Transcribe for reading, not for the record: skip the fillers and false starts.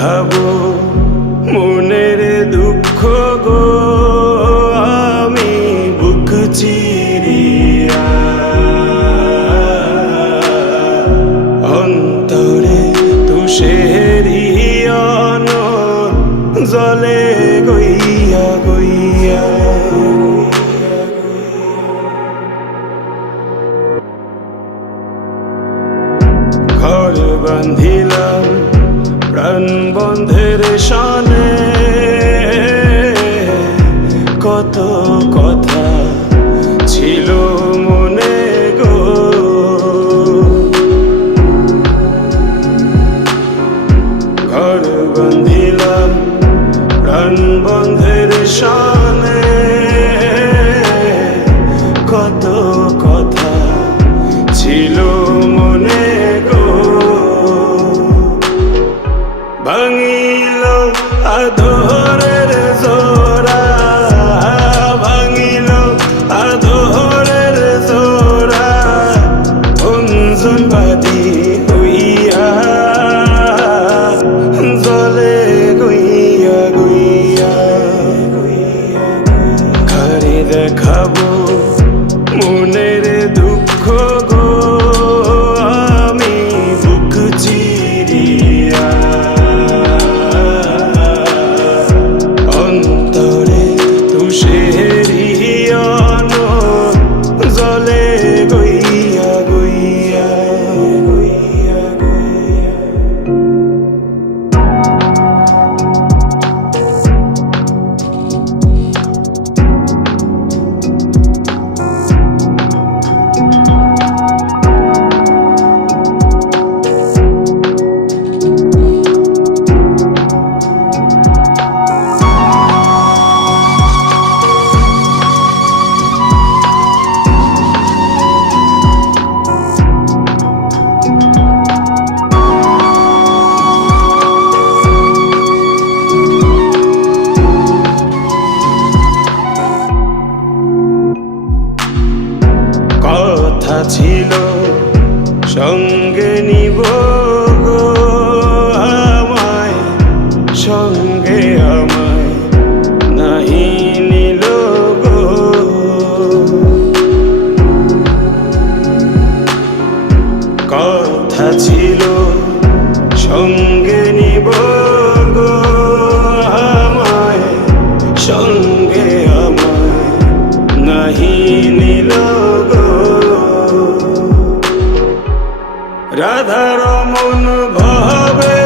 দেখাবো মনের দুঃখ গো আমি বুক চিরিয়া অন্তরে তুষেরি অনল জলে গইয়া গইয়া ঘর বান্ধিলাম প্রাণ বন্ধের শানে কত কথা ছিল মনে গো ঘর বান্ধিলাম প্রাণ বন্ধের শানে কত কথা ছিল মনে গো ভাঙিল আদরের জোড়া ভাঙিল আদরের জোড়া অঞ্জন বাদি হইয়া জলে গইয়া গইয়া ঘরে দেখাবো মনের দুঃখ গো আমি বুক চিরিয়া অন্তরে তুষেরি অনল জলে গইয়া গইয়া গইয়া গইয়া কথা ছিল সঙ্গে নিব গো আমায় সঙ্গে আমায় নাহি নিল গো কথা ছিল সঙ্গে নিব গো আমায় সঙ্গে আমায় নাহি নিল গো রাধার মন ভাবে